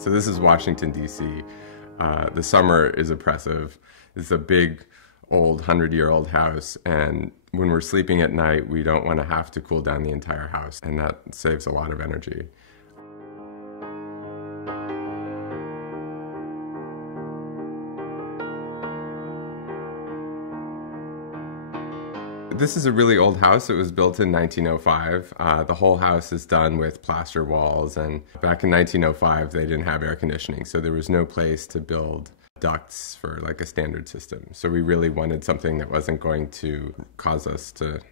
So this is Washington, D.C. The summer is oppressive. It's a big, old, 100-year-old house, and when we're sleeping at night, we don't want to have to cool down the entire house, and that saves a lot of energy. This is a really old house. It was built in 1905. The whole house is done with plaster walls, and back in 1905 they didn't have air conditioning, so there was no place to build ducts for like a standard system. So we really wanted something that wasn't going to cause us to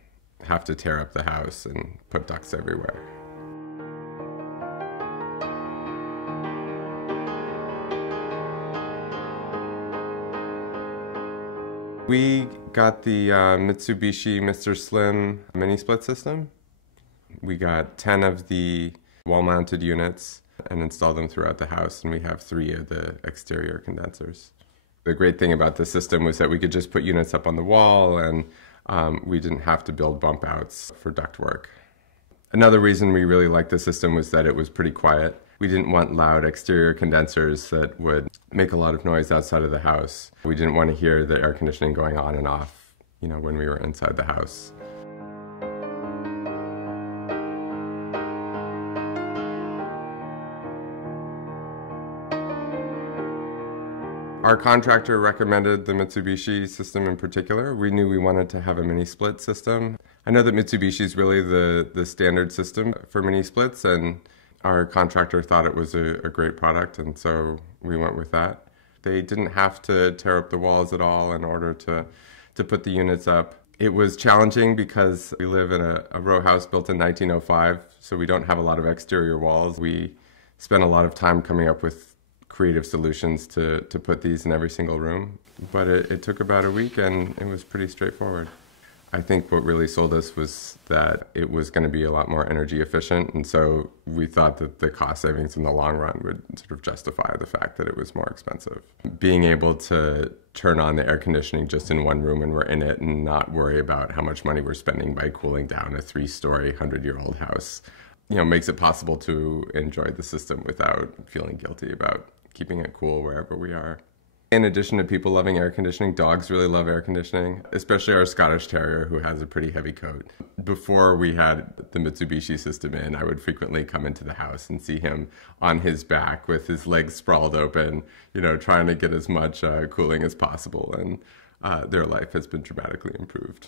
have to tear up the house and put ducts everywhere. We got the Mitsubishi Mr. Slim mini split system. We got 10 of the wall-mounted units and installed them throughout the house, and we have 3 of the exterior condensers. The great thing about this system was that we could just put units up on the wall, and we didn't have to build bump outs for ductwork. Another reason we really liked the system was that it was pretty quiet. We didn't want loud exterior condensers that would make a lot of noise outside of the house. We didn't want to hear the air conditioning going on and off, when we were inside the house. Our contractor recommended the Mitsubishi system in particular. We knew we wanted to have a mini split system. I know that Mitsubishi is really the standard system for mini splits, and our contractor thought it was a great product, and so we went with that. They didn't have to tear up the walls at all in order to put the units up. It was challenging because we live in a row house built in 1905, so we don't have a lot of exterior walls. We spent a lot of time coming up with creative solutions to put these in every single room, but it took about a week, and it was pretty straightforward. I think what really sold us was that it was going to be a lot more energy efficient, and so we thought that the cost savings in the long run would sort of justify the fact that it was more expensive. Being able to turn on the air conditioning just in one room when we're in it and not worry about how much money we're spending by cooling down a 3-story, 100-year-old house, makes it possible to enjoy the system without feeling guilty about keeping it cool wherever we are. In addition to people loving air conditioning, dogs really love air conditioning, especially our Scottish Terrier, who has a pretty heavy coat. Before we had the Mitsubishi system in, I would frequently come into the house and see him on his back with his legs sprawled open, trying to get as much cooling as possible, and their life has been dramatically improved.